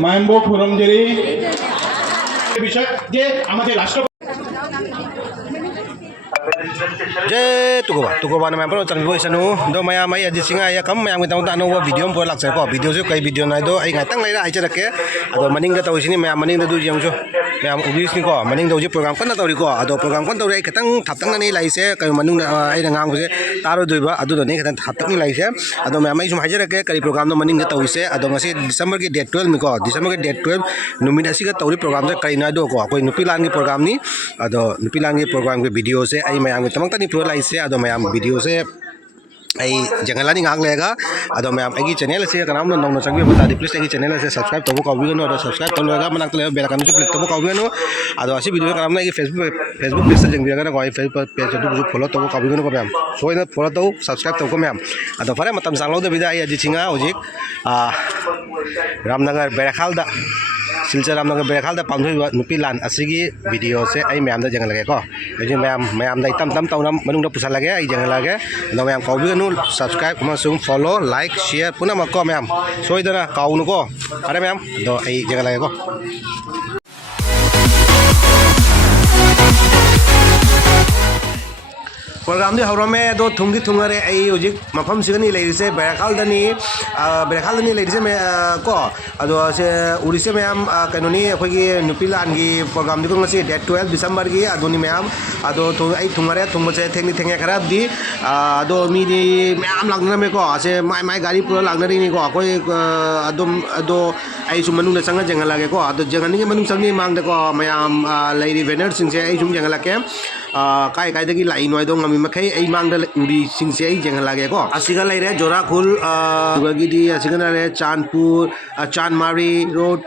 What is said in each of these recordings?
मायंबो खुरमजरी विषय जे आमचे राष्ट्र जे तुकोबा ना मैं चंग बोइसनु दो मया मई अजि सिंगा या कम मया मिताउ ता नो वीडियो म लाक्स को वीडियो से कई वीडियो नाइ दो आई गातंग लाइरा आइ चरके अदो मनिंग दा तौसिनी मया मनिंग दा दु जंग जो मया उबिस नि को मनिंग दा प्रोग्राम कन तौरी को अदो प्रोग्राम कन तौरी खतंग थातंग नि लाइसे कई मनुंग आई गांग से तारो दुइबा अदो दो नि खतंग थातंग लाइसे अदो मया मई सुम हाइजरके कई प्रोग्राम नो मनिंग दा तौसे अदो ngasi दिसंबर की डेट 12 में को दिसंबर की डेट 12 नुमित असि का तौरी प्रोग्राम से कई ना दो को कोई नुपिलान की प्रोग्राम नि अदो नुपिलान की प्रोग्राम के वीडियो से आई मया तमंग तनी प्रो लाइसे अदो मया वीडियो से आई जंगलानी गांग लेगा अदो मैं आगे चैनल से कनाम नौन चंगे बता दी प्लीज चैनल से सब्सक्राइब तब काबिनो अदो सब्सक्राइब तो लेगा मनाक ले बेल आइकन से क्लिक तब काबिनो अदो आसी वीडियो कनाम ना फेसबुक पेज से जंग ना कोई फेसबुक पेज तो फॉलो तब काबिनो को मैम सो इन फॉलो तो सब्सक्राइब तब को मैम अदो फरे मतम सांगलो दे बिदा आई अजि छिंगा होजिक रामनगर बेरखाल दा सिलचर रामनगर बेरखाल दा पांथोइबा नुपी लान असिगी वीडियो से आई मैम दा जंग लगे को अजि मैम दा तम तम तौना मनुंग दा पुसा लगे आई जंग लगे नो मैम काबिनो सब्सक्राइब अमसुंग फॉलो लाइक शेयर पुनः मको मैम सोइदना काउनु को अरे मैम दो आई जगह लगे को प्रोग्राम दे हौरमे दो थुंगी थुंगरे आई होजिक मफम सिगनी लेरिसे बेरखालदनी लेरिसे मे को अदो से उड़ीसे मैम कनोनी अखोगी नुपिलान की प्रोग्राम दिको ngasi डेट 12 दिसंबर की अदोनी मैम अदो आई थुंगरे थुंगसे थेंगनी थेंगे खराब दी अदो मीदी मैम लागना में को से माई गाड़ी पूरा लागना नी को कोई अदम अदो आई सुम मनुंग संग जंग लागे को अदो जंगनी के मनुंग संगनी मांग दे को मैम लेरी वेनर सिंह से आई सुम जंग लागे काय काय दगी लाई नोय दो ngami makai ai mang da uri sing se ai jeng lage ko asiga lai re jora khul dugagi asiga na re chanpur chanmari road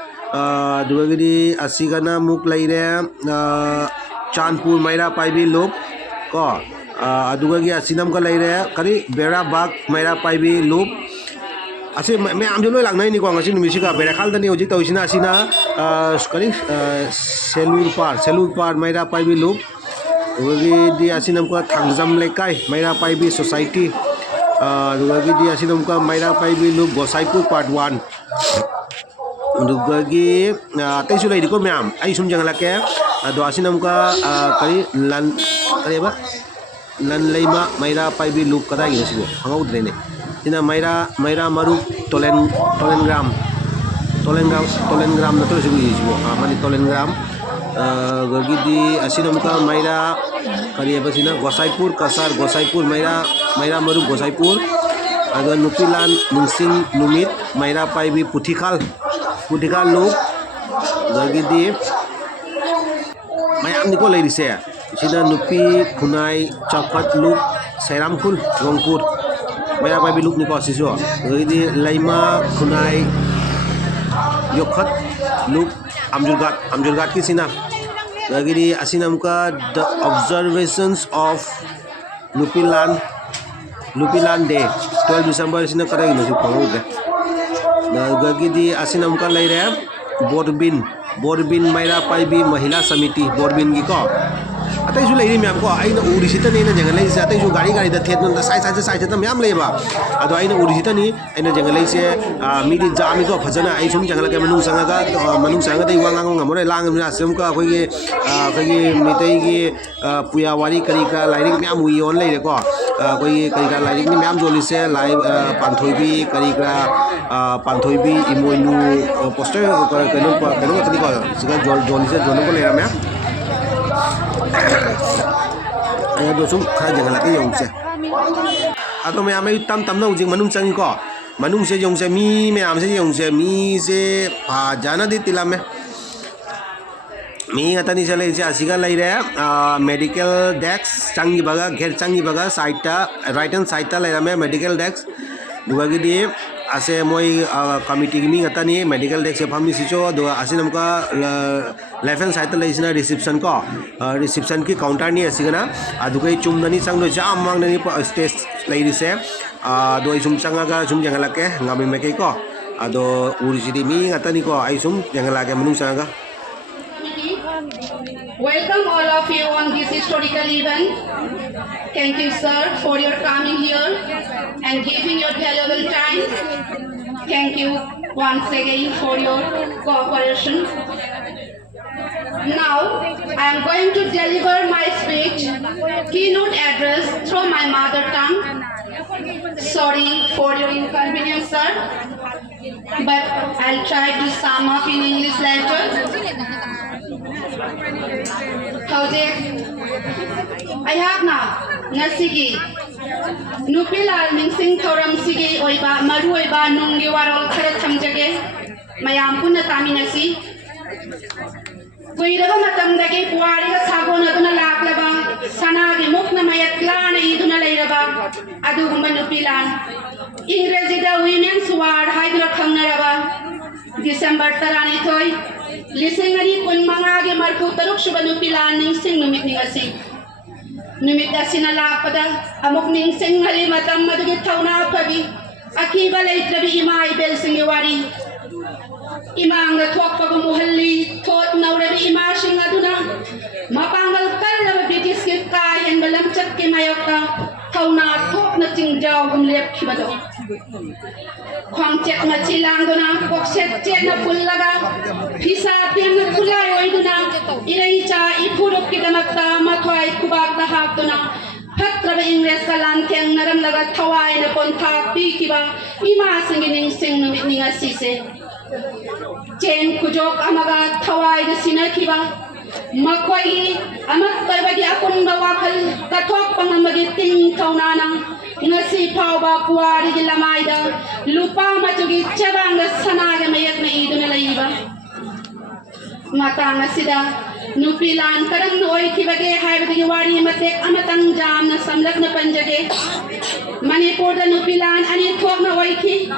dugagi asiga na muk lai re chanpur maira paibi lok ko dugagi asinam ka lai re kari bera bag maira paibi lok असे मैं आम जो लोग लगना ही नहीं कहूँगा सिर्फ मिशी का बेरखाल दनी हो जितना उसी ना असी ना करी सेलूर पार मेरा पाई भी लोग दी असी नमका थांगजम लेकाई मेरा पाई भी सोसाइटी दी असी नमका मेरा पाई भी लोग गोसाईपुर पार्ट 1 दुगी तेसु लेडी को मैम आई सुम जंगला के दो असी नमका करी लन अरे बा लन लेमा मेरा पाई भी लोग कदा ये सिगो हंगाउ देने इना मेरा मरु टोलेनग्राम न तो सिगु यिसिबो माने टोलेनग्राम गगिदी असिनमका मेरा करिए बसिना गोसाईपुर कसार गोसाईपुर मेरा मरु गोसाईपुर अगर नुपिलान नुसिंग नुमित मेरा पाइबी पुथिखाल लोग गगिदी मैं निको लेरिसे सिना नुपी खुनाई चपत लुक सैरामखुल रंगपुर मेरा पाइबी लुक निको सिसो गगिदी लैमा खुनाई योखत लुक अमजुरघाट की सिना गगिदी असिनम का द ऑब्जर्वेशंस ऑफ लुपिलान डे 12 दिसंबर सिना करेगी नजु पाऊंगे गगिदी असिनम का ले रहे बोरबिन मेरा पाइबी महिला समिति बोरबिन की को अतैसु लेरी मैम को आइना उरिसितनी ना जंगल लेसे अतैसु गाड़ी द थेत न साइड त मैम लेबा अदो आइना उरिसितनी आइना जंगल लेसे मीदी जामी को फजना आई सुम जंगल के मनु संगा दै वांगांग ngमरे लांग मिना सम का खोगी मितै की पुयावारी करी का लाइरिंग मैम हुई ऑन लेरे को कोई करी का लाइरिंग नि मैम जोलिसे लाइव पांथोइबी करी का पांथोइबी इमोइनु पोस्टर कनो कनी को सिगा जोलिसे जोनो को लेरा मैम दो सुम खा जंगल के यों से अतो मैं आमे तम ना उजिंग मनुंग चंगी को मनुंग से यों से मी में आम से यों से मी से जाना दी तिला में मी अतनी चले से आसिगा लाई रे मेडिकल डेस्क चंगी बगा घेर चंगी बगा साइडटा राइट हैंड साइडटा लाई में मेडिकल डेस्क दुगागी दी आसे मोई कमिटी की मी अतनी मेडिकल डेस्क से फामी सिचो दो आसे नमका लेफ्ट हैंड साइड लेसिना रिसेप्शन को रिसेप्शन की काउंटर नहीं आसिगना अदुगै चुमननी संगो जाम मांगननी स्टेज लेरिसे दो सुम संगागा सुम जंगलाके ngabi मेके को अदो उरिसिदी मी अतनी को आई सुम जंगलाके मनु संगा Welcome all of you on this historical event. Thank you, sir, for your coming here. and giving your valuable time. Thank you once again for your cooperation. Now, I am going to deliver my speech, keynote address through my mother tongue. Sorry for your inconvenience, sir, but I'll try to sum up in English later. I have now Nasigi Nupilal Ningsing Thoram Sigi Oiba Maruiba Nungi Warol Karatamjage Mayam Punatamina Kuiraba Matamdagi Puariga Sabona Duna Laklaba Sanagi Mukna Mayatlan Iduna Lairaba Aduguma Nupilan Ingrazida Women's War Hydra Kangaraba December Tarani Toy Lisingari Kun Mangagi Marku Taruk Shubanupilan Ningsing Numit Ningasi Numit Asina Lapada Amok Ningsing Halimatam Madugit Tauna Pabi Akiba Laitrabi Imai Belsingiwari Imang na tuwak pagumuhali, tot na urabi imashing aduna. Mapangal kal na mabitis kit kayan balamchat kimayok ka. Kau na tok na tingjaw gumlep kibado. Kwang cek machilang duna, kokset cek na pulaga. Pisa tiang na kulay oy duna. Inaicha ipurok kita makta matway kubak na hap duna. Patra ba ingres ka lang tiang naram lagat kaway na pontak pikiba. Imasing giningsing numit ninga sise. Chen kujok amaga thawai na sinakiba makwai amat bagi akon bawakal katok pangamagi ting taunanang ngasi pau ba kuari gilamayda lupa majugi chabang sanaga mayak na ido na laiba mata nasida nupilan karang noy kibage haibagi wari matek amatang jam na samlak na panjage Manipur da nupilan ani thok na oiki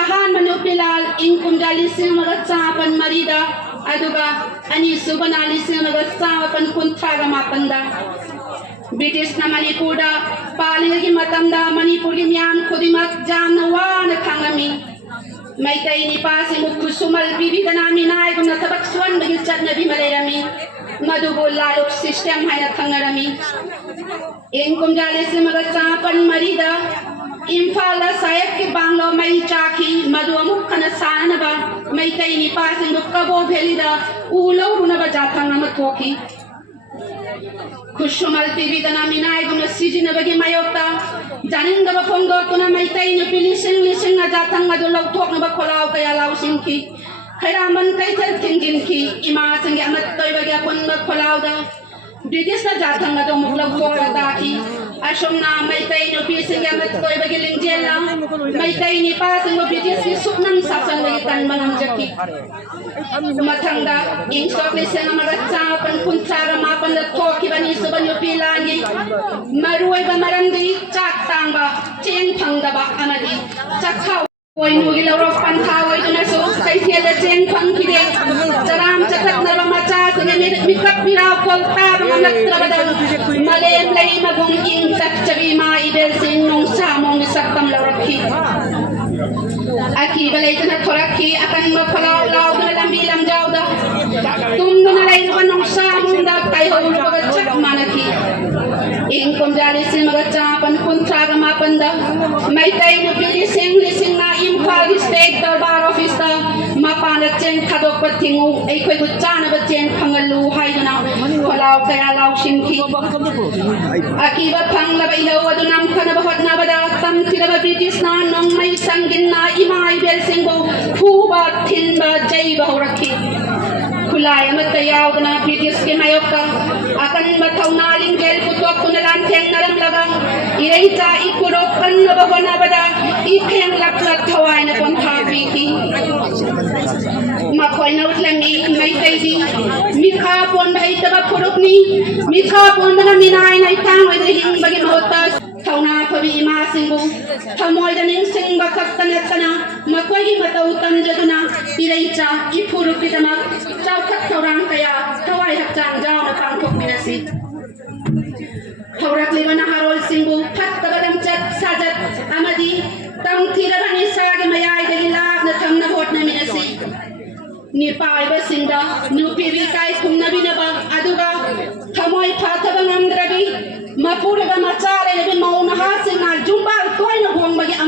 ahan manupilal ingkum dalising magatsapan marida aduga ani subanalising magatsapan kuntraga mapanda British na Manipur da palingagi matamda Manipur gi myam khodimak jam na wana thangami Maitai ni pasi mukhusumal bibida nami nai gumna tabak swan bagi chat na bimalerami madugo lalok system hai na thangarami ingkum dalising magatsapan marida Imphal sayak ke banglo mai chaki madu amuk kana sana ba mai tai ni pasing kabo bhelida ulo runa ba jathang na thoki Kushumal TV dana minai guna siji na bagi mayokta janin ga ba pongdo tuna mai tai ni pilising lising na jathang madu law thok na ba kholau kaya law singki khairaman kai thar thingin ki ima sangi amat toy bagi apon ba kholau da British na jathang na do muklaw thok ta ki Asom na may tay no pising yamat ko'y bagiling jela may tay ni pasing mo British ni suknang sasan bagitan manang jaki matangda insok ni siya na magatsapan kuntsara mapan na toki ba ni suban yung pilani maruay ba marandi chak tang ba cheng pang da ba amadi chak kaw Koy nugi lawrok pantaway to na so kay siya da cheng pang kide jaram chatak na ba macha sige mikap miraw kol ta ba manak trabadal malem lay magong ing sak chabi ma ibel sin nung samong saktam lawrok ki aki balay to na thorakhi akan mapalaw law na lambilang jawda tum na lay no nung samong da tay ho ba chak manaki ingkom jali sin magachapan kuntraga mapanda may tay no lising na Imphal State Darbar Office ta mapanat chen khadok patingu ay koy gutana ba chen phangalu hay na kholaw kaya law simki akiba phang la bailaw adunam khana bahot na bada tam tira ba British na nong may sanggin na imay bel singbo phuba thin ba jai ba horakhi khulay amat tayaw na British ke mayok ka akan mathaw naling gel putok kunalan theng naram laga irai ta ikurok kan na bahona bada ipheng laklat thawai na kon thabi ki makhoi na utlang ni mai tai di mikha pon dai taba puruk ni mikha pon na minai nai tang wai ding bagi mahota thawna phabi ima singu thamoi da ning sing ba kak tanatana makhoi gi matau tam jaduna irai cha ipuruk ki tama chau khat thawrang kaya thawai hak chang jaw na pang thok minasi Haurak lima na harol singbu phat tagadam chat sajat amadi tang tira bani sage mayai dagilak na tham na hot na minasi ni pai ba sinda nu pivi kai kum na binaba aduga thamoi phatha bangam dragi mapura ba machare le mau na ha sinal jumbal toy na hong bagi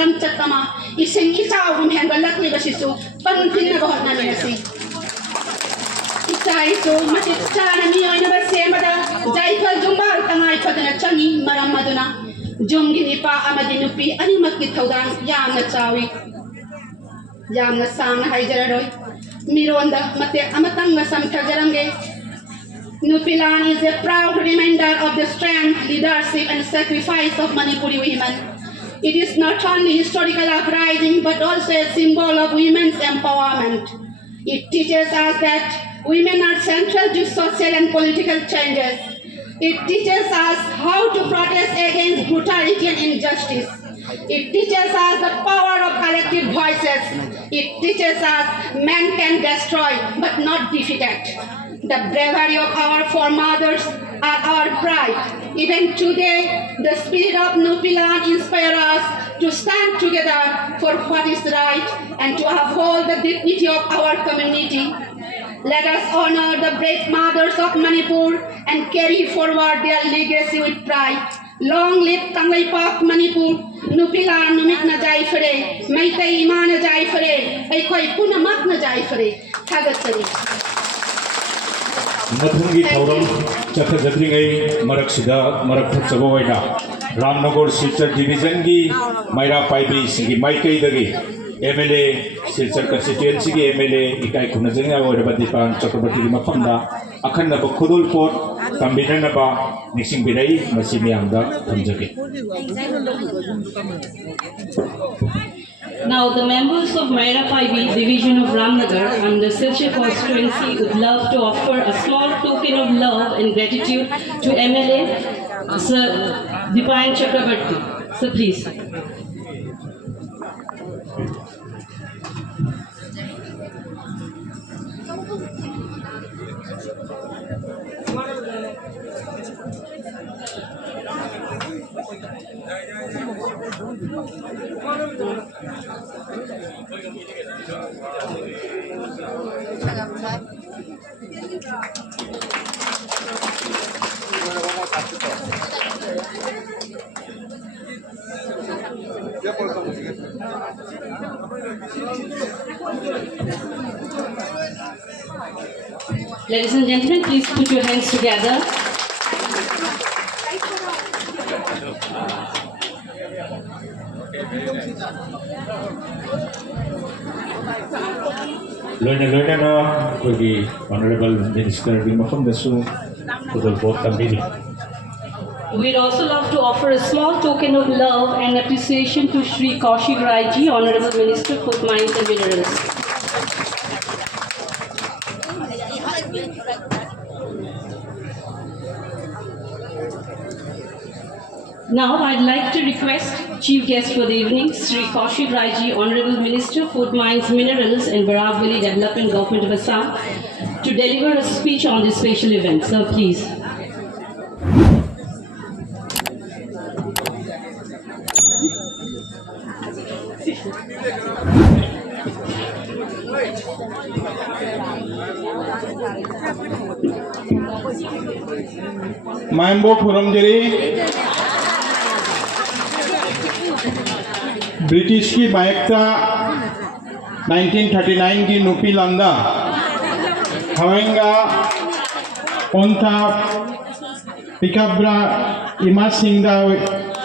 lam chatama ising itaw gum hengalak ni basisu pantin na gohot na nasi itai so matit chana mi oi na base mada jaifal jumbal tangai padana changi maram maduna jumgi ni pa amadi nupi ani makni thawdang yam na chawi yam na sang haijararoi mironda mate amatang na samthajarange Nupilan is a proud reminder of the strength, leadership and sacrifice of Manipuri women. It is not only historical uprising but also a symbol of women's empowerment. It teaches us that women are central to social and political changes. It teaches us how to protest against brutality and injustice. It teaches us the power of collective voices. It teaches us men can destroy but not defeat it. The bravery of our foremothers are our pride. Even today, the spirit of Nupilan inspires us to stand together for what is right and to uphold the dignity of our community. Let us honor the brave mothers of Manipur and carry forward their legacy with pride. Long live Tanglaipak Manipur, Nupilan numit na jai fere, Maitai ima na jai fere, Aikoi punamak na jai fere. Thagasari. मथुंगी थौरम चखजद्रिंगै मरकसिदा मरक थचबोइना Ramnagar Silchar division की मायरा पाइबी सिंगी माइकैदगी एमएलए सिलचर कंस्टिट्युएंसी की एमएलए इकाई खुनजंगा ओरबा दीपान चक्रवर्ती की मफमदा अखन्नब खुदुल पोट तंबिननबा निसिंग बिरई मसि मियामदा थमजगे Now, the members of Maira Paibi division of Ramnagar and the Silchar constituency would love to offer a small token of love and gratitude to MLA Sir Dipayan Chakrabarti. Sir, please. Ladies and gentlemen, please put your hands together. लोइना ना कोई honourable minister की मफम दसु खुदुल pot तंबिनी We'd also love to offer a small token of love and appreciation to Shri Kaushik Rai Ji, Honorable Minister, Food Mines and Minerals. Now, I'd like to request Chief Guest for the evening, Shri Kaushik Rai Ji, Honorable Minister, Food Mines, Minerals and Barab Valley Development Government of Assam, to deliver a speech on this special event. Sir, please. माइम्बो फुरमजरी British की बायकता 1939 की नुपी लंदा हवेंगा ओंथा पिकाब्रा इमा सिंगा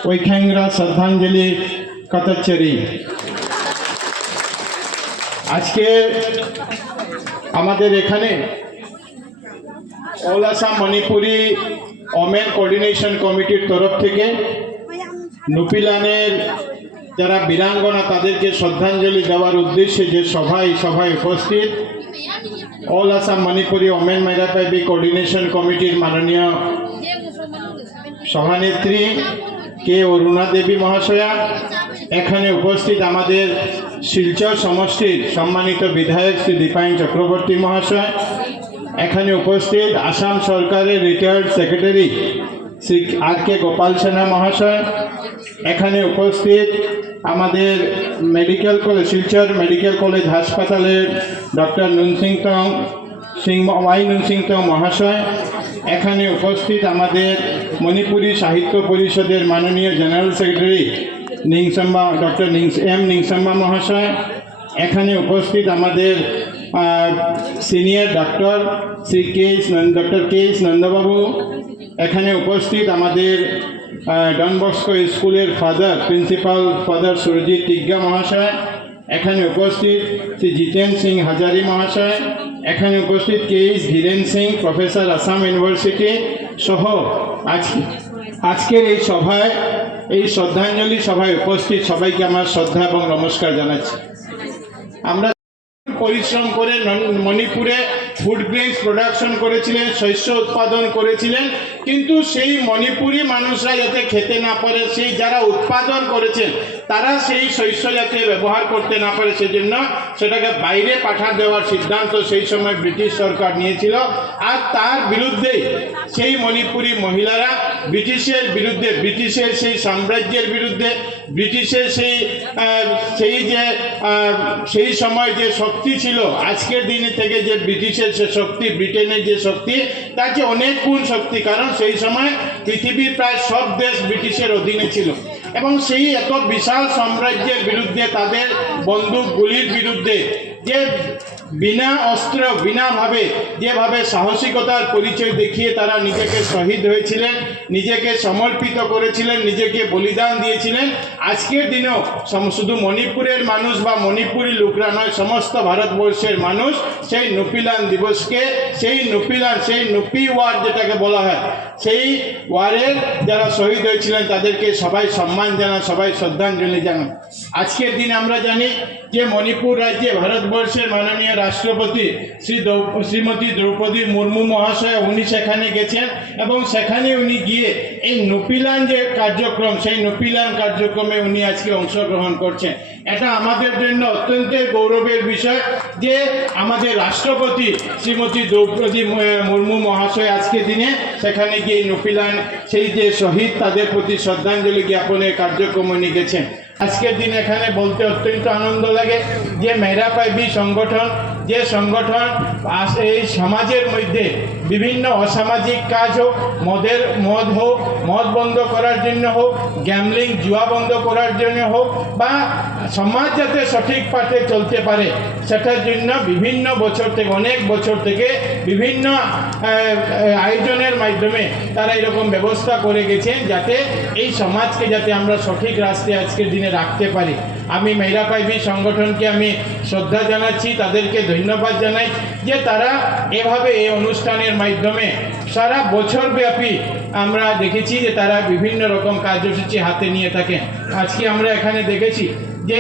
वैखेंग्रा श्रद्धांजलि कतचरी आज के हमारे एखाने all Assam Manipuri women coordination कमिटीर तरफ থেকে নুপিলানের যারা বীরাঙ্গনা তাদেরকে শ্রদ্ধাঞ্জলি দেওয়ার উদ্দেশ্যে যে সভায় উপস্থিত অল আসাম মণিপুরি ওমেন মাইরা পাইবি কোঅর্ডিনেশন কমিটির মাননীয় সভানেত্রী কে অরুণা দেবী মহাশয়া এখানে উপস্থিত আমাদের শিলচর সমষ্টির সম্মানিত বিধায়ক শ্রী দীপায়ন চক্রবর্তী মহাশয় এখানে উপস্থিত আসাম সরকারের retired secretary Shri R K Gopal Sena মহাশয় এখানে উপস্থিত আমাদের medical college Silchar medical college হাসপাতালের ডক্টর নুনসিংটং নুনসিংটং মহাশয় এখানে উপস্থিত আমাদের মণিপুরি সাহিত্য পরিষদের মাননীয় general secretary Ningsamba doctor Ningsamba মহাশয়, এখানে উপস্থিত আমাদের senior doctor Shri doctor K S নন্দবাবু, এখানে উপস্থিত আমাদের ডন বস্কো স্কুলের প্রিন্সিপাল ফাদার সুরজিৎ টিগ্গা মহাশয়, এখানে উপস্থিত শ্রী জিতেন সিং হাজারি মহাশয়, এখানে উপস্থিত K S Dhiren Singh professor Assam university সহ আজকের এই সভায়, এই শ্রদ্ধাঞ্জলি সভায় উপস্থিত সবাইকে আমার শ্রদ্ধা এবং নমস্কার জানাচ্ছি। আমরা পরিশ্রম করে মণিপুরে ফুড গ্রেনস প্রোডাকশন করেছিলেন, শস্য উৎপাদন করেছিলেন, কিন্তু সেই মণিপুরি মানুষরা যাতে খেতে না পারে, সেই যারা উৎপাদন করেছেন তারা সেই শস্য যাতে ব্যবহার করতে না পারে, সেজন্য সেটাকে বাইরে পাঠা দেওয়ার সিদ্ধান্ত সেই সময় ব্রিটিশ সরকার নিয়েছিল। আর তার বিরুদ্ধে সেই মণিপুরি মহিলারা ব্রিটিশের বিরুদ্ধে, ব্রিটিশের সেই সাম্রাজ্যের বিরুদ্ধে, ব্রিটিশের সেই সময় যে শক্তি ছিল, আজকের দিনে থেকে যে ব্রিটিশের সে শক্তি, ব্রিটেনের যে শক্তি, তার যে অনেক গুণ শক্তি, কারণ সেই সময় পৃথিবীর প্রায় সব দেশ ব্রিটিশের অধীনে ছিল এবং সেই এত বিশাল সাম্রাজ্যের বিরুদ্ধে, তাদের বন্দুক গুলির বিরুদ্ধে যে বিনা অস্ত্র বিনাভাবে যেভাবে সাহসিকতার পরিচয় দেখিয়ে তারা নিজেকে শহীদ হয়েছিলেন, নিজেকে সমর্পিত করেছিলেন, নিজেকে বলিদান দিয়েছিলেন, আজকের দিনেও শুধু মণিপুরের মানুষ বা মণিপুরি লোকরা নয়, সমস্ত ভারতবর্ষের মানুষ সেই নুপিলান দিবসকে, সেই নুপি ওয়ার যেটাকে বলা হয়, সেই ওয়ারের যারা শহীদ হয়েছিলেন তাদেরকে সবাই সম্মান জানান, সবাই শ্রদ্ধাঞ্জলি জানান। আজকের দিন আমরা জানি যে মণিপুর রাজ্যে ভারতবর্ষের মাননীয় রাষ্ট্রপতি শ্রীমতী দ্রৌপদী মুর্মু মহাশয়, উনি সেখানে গেছেন এবং সেখানে উনি গিয়ে এই নুপিলান যে কার্যক্রম, সেই নুপিলান কার্যক্রমে উনি আজকে অংশগ্রহণ করছেন। এটা আমাদের জন্য অত্যন্ত গৌরবের বিষয় যে আমাদের রাষ্ট্রপতি শ্রীমতী দ্রৌপদী মুর্মু মহাশয় আজকে দিনে সেখানে গিয়ে নুপিলান সেই যে শহীদ তাদের প্রতি শ্রদ্ধাঞ্জলি জ্ঞাপনের কার্যক্রম উনি গেছেন। আজকের দিন এখানে বলতে অত্যন্ত আনন্দ লাগে যে মেরা পাইবি সংগঠন, যে সংগঠন এই সমাজের মধ্যে বিভিন্ন অসামাজিক কাজ হোক, মদ হোক, মদ বন্ধ করার জন্য হোক, গ্যামলিং জুয়া বন্ধ করার জন্য হোক, বা সমাজ যাতে সঠিক পথে চলতে পারে সেটার জন্য বিভিন্ন বছর থেকে, অনেক বছর থেকে বিভিন্ন আয়োজনের মাধ্যমে তারা এরকম ব্যবস্থা করে গেছেন যাতে এই সমাজকে যাতে আমরা সঠিক রাস্তায় আজকের দিনে রাখতে পারি। আমি মেরা পাইবি সংগঠনকে আমি শ্রদ্ধা জানাচ্ছি, তাদেরকে ধন্যবাদ জানাই যে তারা এভাবে এই অনুষ্ঠানের মাধ্যমে সারা বছর ব্যাপী আমরা দেখেছি যে তারা বিভিন্ন রকম কার্যসূচি হাতে নিয়ে থাকেন। আজকে আমরা এখানে দেখেছি যে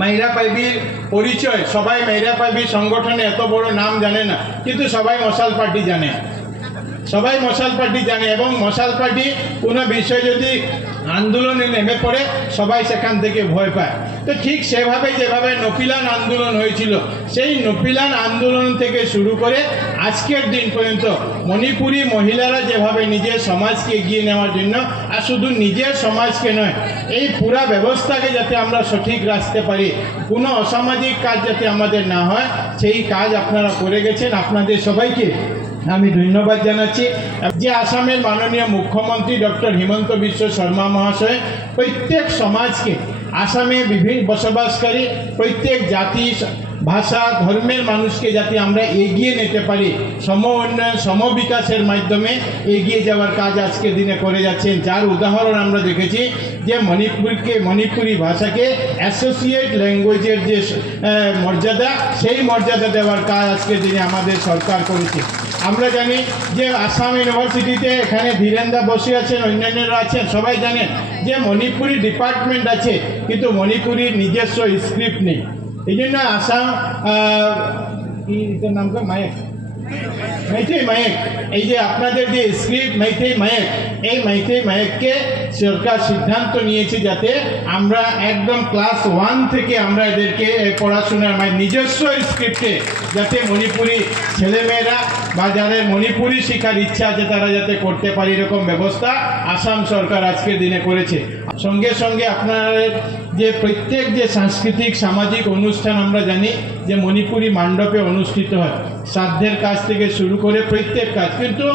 মেরা পাইবির পরিচয়, সবাই মেরা পাইবি সংগঠনে এত বড় নাম জানে না, কিন্তু সবাই মশাল পার্টি জানে, সবাই মশাল পার্টি জানে এবং মশাল পার্টি কোনো বিষয় যদি আন্দোলনে নেমে পড়ে সবাই সেখান থেকে ভয় পায়। তো ঠিক সেভাবে যেভাবে নপিলান আন্দোলন হয়েছিল, সেই নপিলান আন্দোলন থেকে শুরু করে আজকের দিন পর্যন্ত মণিপুরি মহিলারা যেভাবে নিজের সমাজকে এগিয়ে নেওয়ার জন্য, আর শুধু নিজের সমাজকে নয়, এই পুরা ব্যবস্থাকে যাতে আমরা সঠিক রাখতে পারি, কোনো অসামাজিক কাজ যাতে আমাদের না হয়, সেই কাজ আপনারা করে গেছেন। আপনাদের সবাইকে আমি ধন্যবাদ জানাচ্ছি যে আসামের মাননীয় মুখ্যমন্ত্রী ডক্টর হিমন্ত বিশ্ব শর্মা মহাশয় প্রত্যেক সমাজকে, আসামে বিভিন্ন বসবাসকারী প্রত্যেক জাতি, ভাষা, ধর্মের মানুষকে যাতে আমরা এগিয়ে নিতে পারি, সম উন্নয়ন, সম বিকাশের মাধ্যমে এগিয়ে যাওয়ার কাজ আজকের দিনে করে যাচ্ছেন। যার উদাহরণ আমরা দেখেছি যে মণিপুরি ভাষাকে অ্যাসোসিয়েট ল্যাঙ্গুয়েজের যে মর্যাদা, সেই মর্যাদা দেওয়ার কাজ আজকের দিনে আমাদের সরকার করেছে। আমরা জানি যে আসাম ইউনিভার্সিটিতে এখানে ধীরেনদা বসে আছেন, অন্যান্যরা আছেন, সবাই জানেন যে মণিপুরি ডিপার্টমেন্ট আছে কিন্তু মণিপুরির নিজস্ব স্ক্রিপ্ট নেই। এই জন্য আসাম নাম কা মায়েক, मैथी मायक, এই যে আপনাদের যে স্ক্রিপ্ট मैथी मायक, এই मैथी मायकকে সরকার সিদ্ধান্ত নিয়েছে যাতে আমরা একদম ক্লাস 1 থেকে আমরা এদেরকে পড়াশোনার নিজস্ব স্ক্রিপ্টে যাতে মণিপুরি ছেলেমেয়েরা বা যাদের মণিপুরি শেখার ইচ্ছা আছে তারা যাতে করতে পারে, এরকম ব্যবস্থা আসাম সরকার আজকের দিনে করেছে। সঙ্গে সঙ্গে আপনাদের যে প্রত্যেক যে সাংস্কৃতিক সামাজিক অনুষ্ঠান আমরা জানি যে মণিপুরি মণ্ডপে অনুষ্ঠিত হয়, শ্রাদ্ধের কাজ থেকে শুরু করে প্রত্যেক কাজ, কিন্তু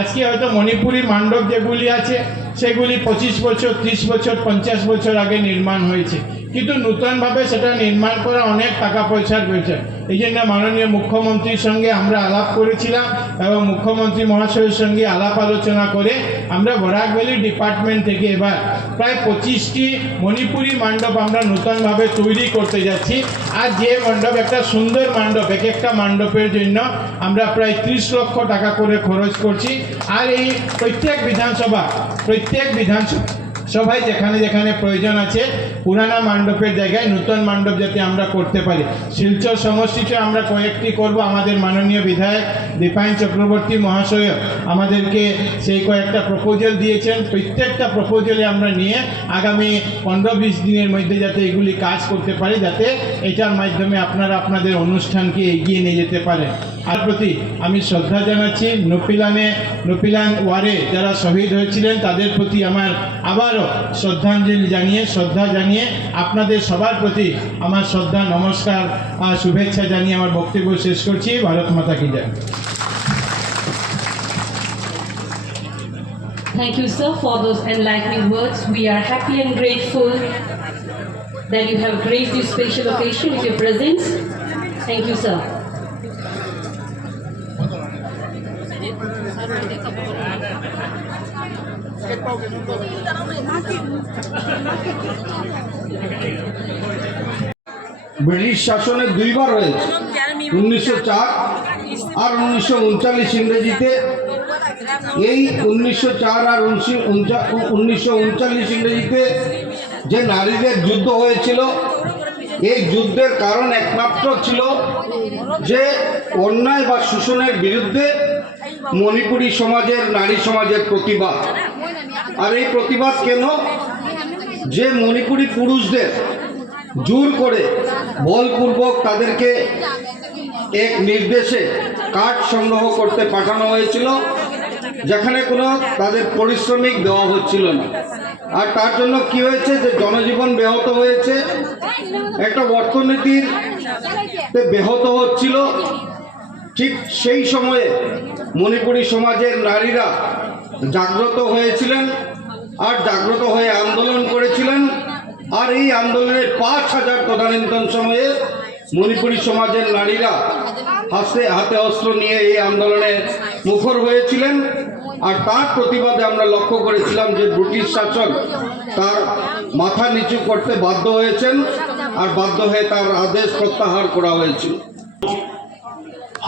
আজকে হয়তো মণিপুরি মণ্ডপ যেগুলি আছে সেগুলি 25 বছর 30 বছর 50 বছর আগে নির্মাণ হয়েছে, কিন্তু নূতনভাবে সেটা নির্মাণ করা অনেক টাকা পয়সার প্রয়োজন। এই জন্য মাননীয় মুখ্যমন্ত্রীর সঙ্গে আমরা আলাপ করেছিলাম এবং মুখ্যমন্ত্রী মহাশয়ের সঙ্গে আলাপ আলোচনা করে আমরা বরাক ভ্যালি ডিপার্টমেন্ট থেকে এবার প্রায় 25টি মণিপুরি মণ্ডপ আমরা নূতনভাবে তৈরি করতে যাচ্ছি। আর যে মণ্ডপ একটা সুন্দর মণ্ডপ, এক একটা মণ্ডপের জন্য আমরা প্রায় 30 লক্ষ টাকা করে খরচ করছি। আর এই প্রত্যেক বিধানসভায় যেখানে যেখানে প্রয়োজন আছে পুরানা মণ্ডপের জায়গায় নতুন মণ্ডপ যাতে আমরা করতে পারি। শিলচর সমষ্টিতে আমরা কয়েকটি করব। আমাদের মাননীয় বিধায়ক দীপায়ন চক্রবর্তী মহাশয় আমাদেরকে সেই কয়েকটা প্রপোজাল দিয়েছেন। প্রত্যেকটা প্রপোজালে আমরা নিয়ে আগামী 15-20 দিনের মধ্যে যাতে এগুলি কাজ করতে পারি, যাতে এটার মাধ্যমে আপনারা আপনাদের অনুষ্ঠানকে এগিয়ে নিয়ে যেতে পারেন। আর প্রতি আমি শ্রদ্ধা জানাচ্ছি। নুপিলান ওয়ারে যারা শহীদ হয়েছিলেন তাদের প্রতি আমার আবারও শ্রদ্ধা জানিয়ে আপনাদের সবার প্রতি আমার শ্রদ্ধা নমস্কার আর শুভেচ্ছা জানিয়ে আমার বক্তব্য শেষ করছি। ভারত মাতা কি জয়। Thank you, sir, for those enlightening words. We are happy and grateful that you have graced this special occasion with your presence. Thank you, sir. British শাসনে দুইবার হয়েছে, 1904 আর 1939 ইংরেজিতে। এই 1904 আর 1939 ইংরেজিতে যে নারীদের যুদ্ধ হয়েছিল, এই যুদ্ধের কারণ একমাত্র ছিল যে অন্যায় বা শোষণের বিরুদ্ধে মণিপুরী সমাজের, নারী সমাজের প্রতিবাদ। আর এই প্রতিবাদ কেন? যে মণিপুরী পুরুষদের জোর করে বলপূর্বক তাদেরকে এক নির্দেশে কাঠ সংগ্রহ করতে পাঠানো হয়েছিল, যেখানে কোনো তাদের পারিশ্রমিক দেওয়া হচ্ছিল না। আর তার জন্য কি হয়েছে, যে জনজীবন ব্যাহত হয়েছে, একটা অর্থনীতির ব্যাহত হচ্ছিল। ঠিক সেই সময়ে মণিপুরী সমাজের নারীরা জাগ্রত হয়েছিলেন আর জাগ্রত হয়ে আন্দোলন করেছিলেন। আর এই আন্দোলনের 5000 তদানীন্তন সময়ে মণিপুরী সমাজের নারীরা হাতে অস্ত্র নিয়ে এই আন্দোলনে মুখর হয়েছিলেন। আর তার প্রতিবাদে আমরা লক্ষ্য করেছিলাম যে ব্রিটিশ শাসক তার মাথা নিচু করতে বাধ্য হয়েছেন আর বাধ্য হয়ে তার আদেশ প্রত্যাহার করা হয়েছিল।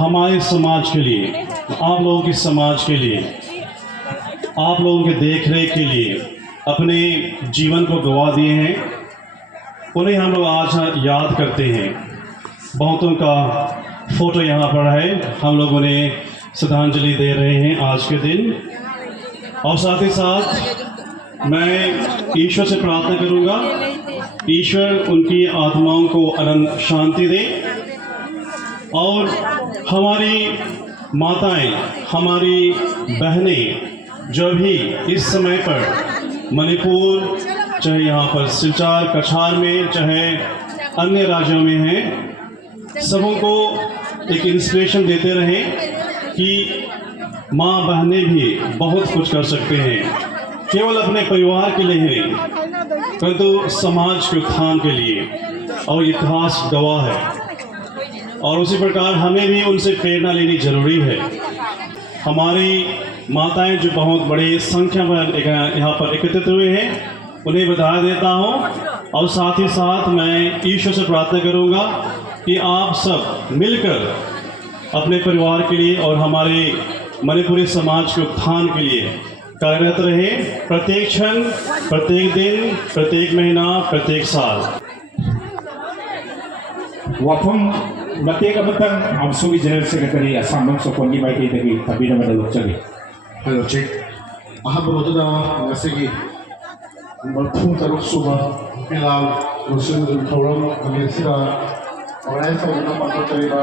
हमारे समाज के लिए, आप लोगों के समाज के लिए, आप लोगों के देख रेख के लिए अपने जीवन को गवा दिए हैं, उन्हें हम लोग आज याद करते हैं। बहुतों का फ़ोटो यहाँ पर है, हम लोग उन्हें श्रद्धांजलि दे रहे हैं आज के दिन। और साथ ही साथ मैं ईश्वर से प्रार्थना करूँगा, ईश्वर उनकी आत्माओं को अनंत शांति दे। और हमारी माताएं, हमारी बहनें जो भी इस समय पर मणिपुर, चाहे यहाँ पर सिलचर कछार में, चाहे अन्य राज्यों में हैं, सबों को एक इंस्पिरेशन देते रहें कि माँ बहनें भी बहुत कुछ कर सकते हैं, केवल अपने परिवार के लिए नहीं परंतु समाज के उत्थान के लिए। और इतिहास गवाह है। और उसी प्रकार हमें भी उनसे प्रेरणा लेनी जरूरी है। हमारी माताएं जो बहुत बड़े संख्या में यहाँ पर एकत्रित हुए हैं, उन्हें बधाई देता हूँ। और साथ ही साथ मैं ईश्वर से प्रार्थना करूँगा कि आप सब मिलकर अपने परिवार के लिए और हमारे मणिपुरी समाज के उत्थान के लिए कार्यरत रहें, प्रत्येक क्षण, प्रत्येक दिन, प्रत्येक महीना, प्रत्येक साल। वाफम मतेक अमतन आमसुगी जनरल सेक्रेटरी असम सोकोंगी माइकैदगी तबिनमदा लोकचली। हेलो चेक अहमदुल्ला ngasi मरफू तरुक सुबह पिलाल रुसुल थोरम अमेसिरा और ऐसा उन्हें पता चलेगा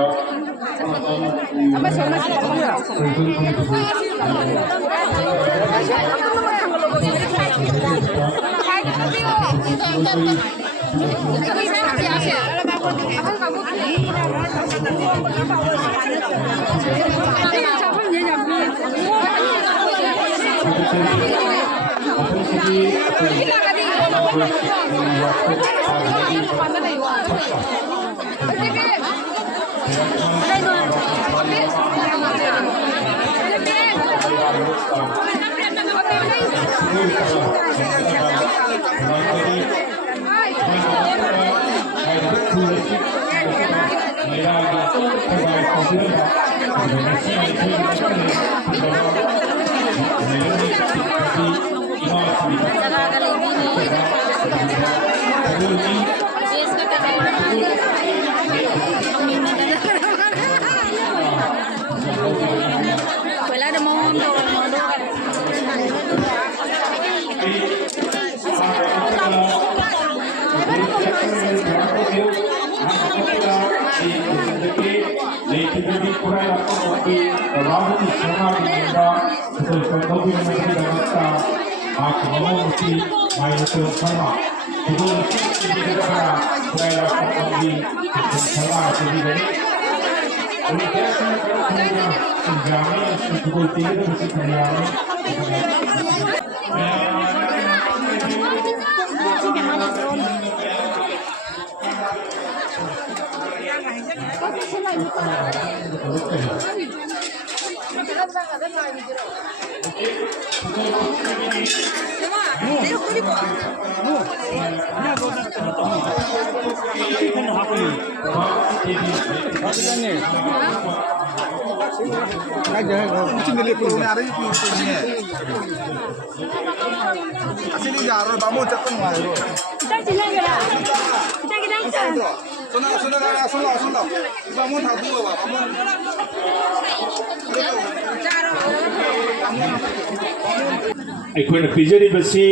ꯑꯩꯈꯣꯏꯅ ꯄꯤꯖꯔꯤꯕꯁꯤ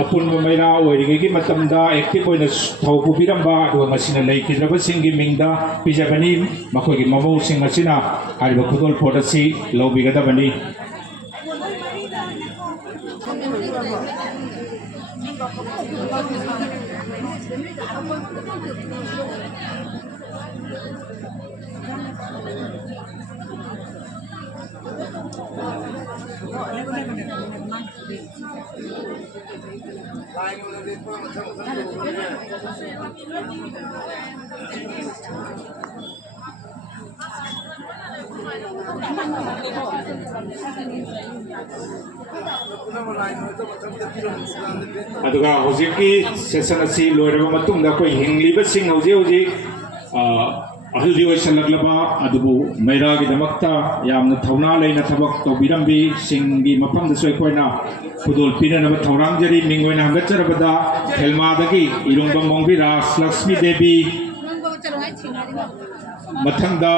ꯑꯄꯨꯟꯕ ꯃꯩꯔꯥ ꯑꯣꯏꯔꯤꯉꯩꯒꯤ ꯃꯇꯝꯗ ꯑꯦꯛꯇꯤꯚ ꯑꯣꯏꯅ ꯊꯧ ꯄꯨꯕꯤꯔꯝꯕ ꯑꯗꯨꯒ ꯃꯁꯤꯅ ꯂꯩꯈꯤꯗ꯭ꯔꯕꯁꯤꯡꯒꯤ ꯃꯤꯡꯗ ꯄꯤꯖꯕꯅꯤ ꯃꯈꯣꯏꯒꯤ ꯃꯃꯧꯁꯤꯡ ꯑꯁꯤꯅ ꯍꯥꯏꯔꯤꯕ ꯈꯨꯗꯣꯜ ꯄꯣꯠ ꯑꯁꯤ ꯂꯧꯕꯤꯒꯗꯕꯅꯤ ꯑꯗꯨꯒ ꯍꯧꯖꯤꯛꯀꯤ ꯁꯦꯁꯟ ꯑꯁꯤ ꯂꯣꯏꯔꯕ ꯃꯇꯨꯡꯗ ꯑꯩꯈꯣꯏ ꯍꯤꯡꯂꯤꯕꯁꯤꯡ ꯍꯧꯖꯤꯛ ꯑꯍꯜꯗꯤ ꯑꯣꯏꯁꯜꯂꯛꯂꯕ ꯑꯗꯨꯕꯨ ꯃꯩꯔꯥꯒꯤꯗꯃꯛꯇ ꯌꯥꯝꯅ ꯊꯧꯅꯥ ꯂꯩꯅ ꯊꯕꯛ ꯇꯧꯕꯤꯔꯝꯕꯤ ꯁꯤꯡꯒꯤ ꯃꯐꯝꯗꯁꯨ ꯑꯩꯈꯣꯏꯅ ꯈꯨꯗꯣꯜ ꯄꯤꯅꯅꯕ ꯊꯧꯔꯥꯡꯖꯔꯤ ꯃꯤꯡ ꯑꯣꯏꯅ ꯍꯪꯒꯠꯆꯔꯕꯗ ꯈꯦꯜꯃꯥꯗꯒꯤ ꯏꯔꯨꯡꯕꯝ ꯃꯣꯡꯕꯤ ꯔꯥꯖ ꯂꯛꯁꯃꯤ ꯗꯦꯕꯤ ꯃꯊꯪꯗ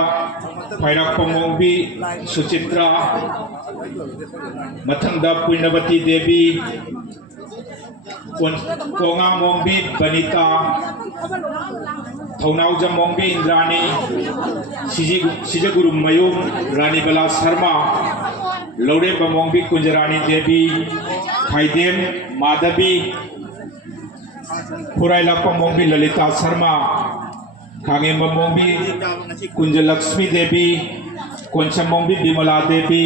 ꯐꯥꯏꯔꯥꯛꯄꯝ ꯃꯣꯡꯕꯤ ꯁꯨꯆꯤꯇ꯭ꯔꯥ ꯃꯊꯪꯗ ꯄꯨꯏꯅꯕꯇꯤ ꯗꯦꯕꯤ ꯀꯣꯉꯥ ꯃꯣꯡꯕꯤ ꯕꯅꯤꯇꯥ ꯊꯧꯅꯥꯎꯖꯝ ꯃꯣꯡꯕꯤ ꯏꯟꯗ꯭ꯔꯥꯅꯤ ꯁꯤꯖꯒꯨꯔꯨꯝ ꯃꯌꯨꯝ ꯔꯥꯅꯤꯕꯂꯥ ꯁꯔꯃ ꯂꯧꯔꯦꯝꯕ ꯃꯣꯡꯕꯤ ꯀꯨꯟꯖꯔꯥꯅꯤ ꯗꯦꯕꯤ खाइदेम माधवी खुराइलापम मोंबी ललिता शर्मा खांगेम मोंबी कुंजलक्ष्मी देवी कोंसम मोंबी विमला देवी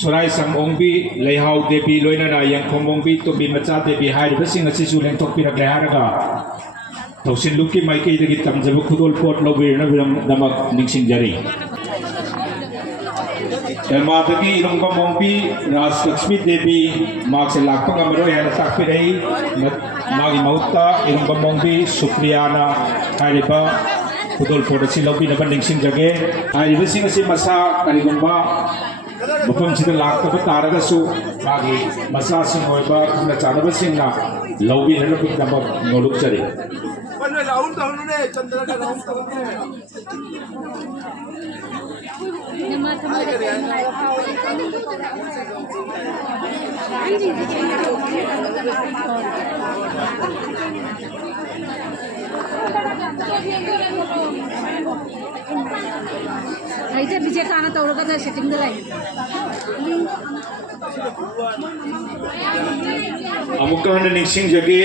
सुराई संगोंबी लेहाव देवी लोइना यंखों मोंबी तुबी मचा देवी हाइबसिंग असिसु लेंथोकपिरक लेहारगा तौसिनलुकी माइकैदगी तमजब खुदोल pot लौबिरनबदमक निंगसिंगजरी Elmadagi Irungba Mongpi Ras Lakshmi Devi Magse Lakpang Amaro Yana Takpirei Magi Mauta Irungba Mongpi Supriyana Hariba Kudol Podasi Lobi Naban Ningsing Jage Hariba Singasi Masa Karigumba Bupam Sida Lakta Taragasu Magi Masa Singoiba Kuna Chanaba Singna Lobi Naban Nabab Noluk Jari ऐसे पीछे खाना तो औरत का setting दे लाई अमुकहन निंगसिंग जगे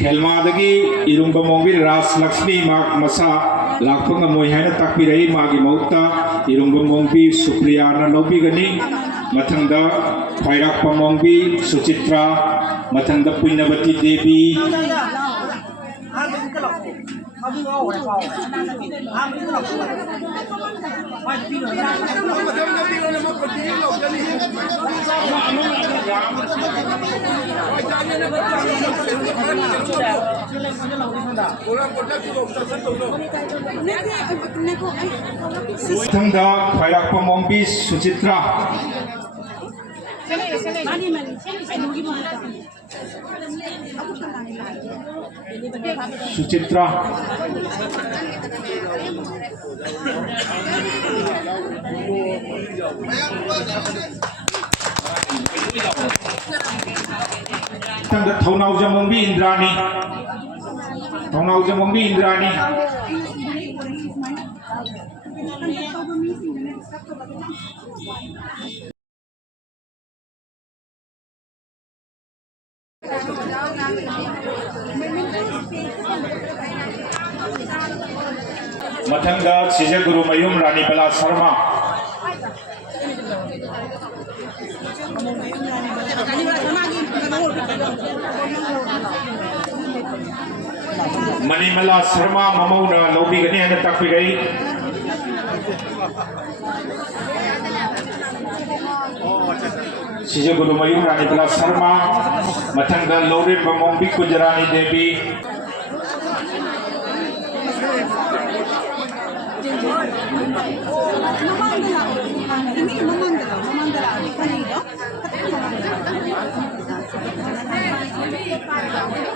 खेलमादगी इरुंबा मोंबी रास लक्ष्मी माग मसा लाखोंग मोयहाना ताकपिरई मागी मौता इरुंबा मोंबी सुप्रियाना लौबिगनी मथंगा Khairak Pamongbi Suchitra Mathangda Puinavati Devi Mathangda Khairak Pamongbi Suchitra Suchitra Tanda Thaunau Jamongbi Indrani Thaunau Jamongbi Indrani Mathangda Sijaguru Mayum Rani Bala Sharma Manimala Sharma Mamuna Lobi Gani and Tapigai Sijaguru Mayum Rani Bala Sharma Mathangda Lori Bamombi Kujarani Devi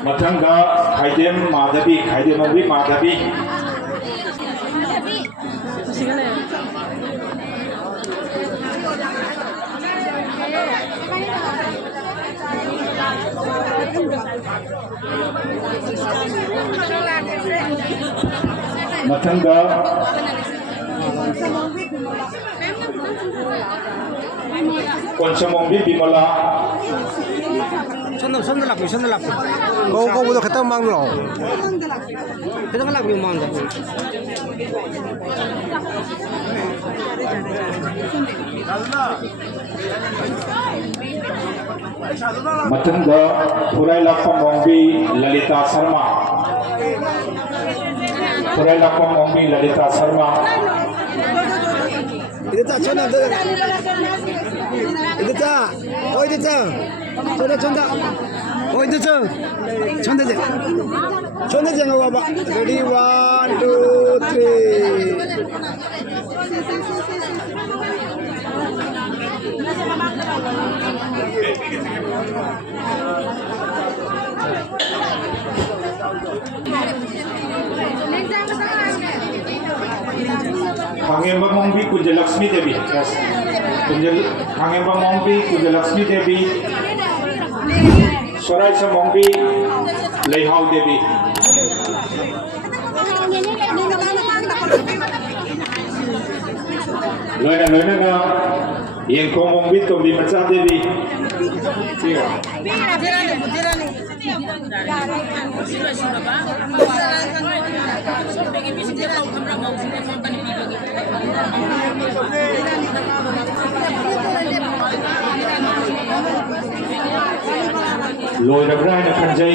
Mathangda Khaidem Madhavi Khaidemobi Madhavi Mathangda Konsamongbi Bimala Kau butuh kata mang lo. Kita kan lagi mang dah. Mathangda Puraila Pamongbi Lalita Sharma Puraila Pamongbi Lalita Sharma Itu tak cina tu. Itu tak. Oh itu tak. Cunda. Oh itu tak. Cunda je. Cunda je nggak apa. Ready 1, 2, 3. Hangembang Mongbi Kunjalaksmi Devi. Yes. Hangembang Mongbi Kunjalaksmi Devi. Sorai Mongbi Leihau Devi. Loina ga Yengko Mongbi Tombi Macha Devi. Loina Brana Kanjai.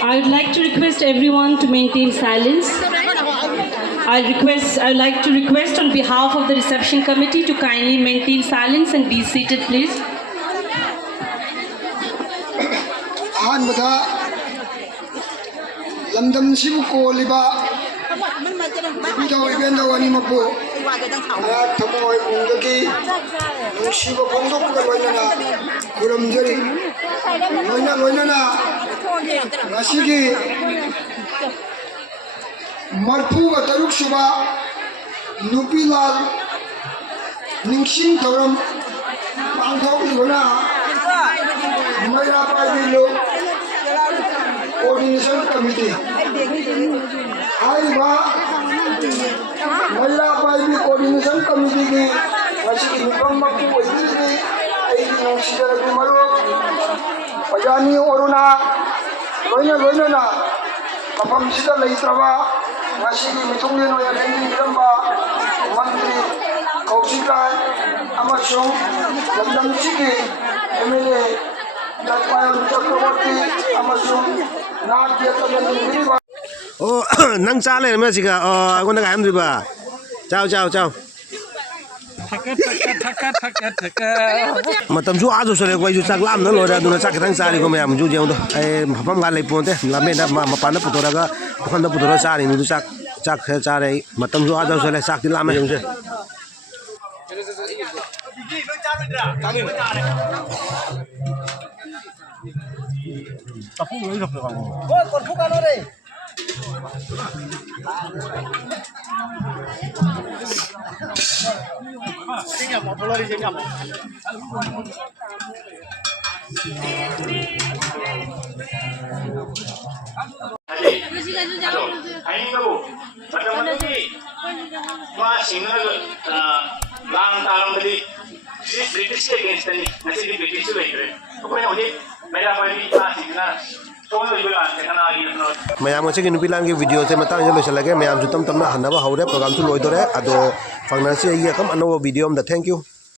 I would like to request everyone to maintain silence. I would like to request on behalf of the reception committee to kindly maintain silence and be seated, please. Ahanbada Lamdam Sibu Koliba Bidaw Ibenda Wani Mapo Ayat Tamoy Ungaki Shiba Pondok Kawanana Kuramjari Loina Nasigi Marpu Gataruk Suba Nupilal Ningshin Taram Pangthok Luna Mayra Paidilo Coordination Committee Aiba Mayra Paidi Coordination Committee Masih Nupang Mapu Waidili Aidi Nungsidara Gumaru Pajani Oruna Loina ꯃꯐꯝꯁꯤꯗ ꯂꯩꯇ꯭ꯔꯕ ꯉꯁꯤꯒꯤ ꯃꯤꯊꯨꯡꯂꯦꯟ ꯑꯣꯏꯅ ꯂꯦꯡꯕꯤꯔꯝꯕ ꯃꯟꯇ꯭ꯔꯤ ꯀꯧꯁꯤꯛ ꯔꯥꯏ ꯑꯃꯁꯨꯡ ꯂꯝꯗꯝꯁꯤꯒꯤ MLA ꯂꯛꯄꯥꯜ ꯆꯀ꯭ꯔꯕꯔꯇꯤ ꯑꯃꯁꯨꯡ ꯅꯥꯠꯀꯤ ꯑꯇꯝꯅ ꯂꯤꯡꯕꯤꯔꯤꯕ Oh, nang cha le me siga. Oh, aku nak ham riba. Ciao ciao ciao. Matam su aju sore koi ju chak lam na lo ra du na chak thang sa ri ko me am ju jeu do. Ai phapam ga lai pon te la me da ma pa na putora ga khon da putora sa ri nu chak chak khe cha re matam su aju sore sak ti lam me jeu se. Aingbabu padamadagi ma singal lang talang bali British ke against ni nasi di British tu itu. Apa yang hoji? Mereka bali singal Mayam ngase ki nupilan ki video te matang jelo salage mayam jutam tamna hanaba haure program chu loidore ado fangnasi ye kam anno video am da thank you.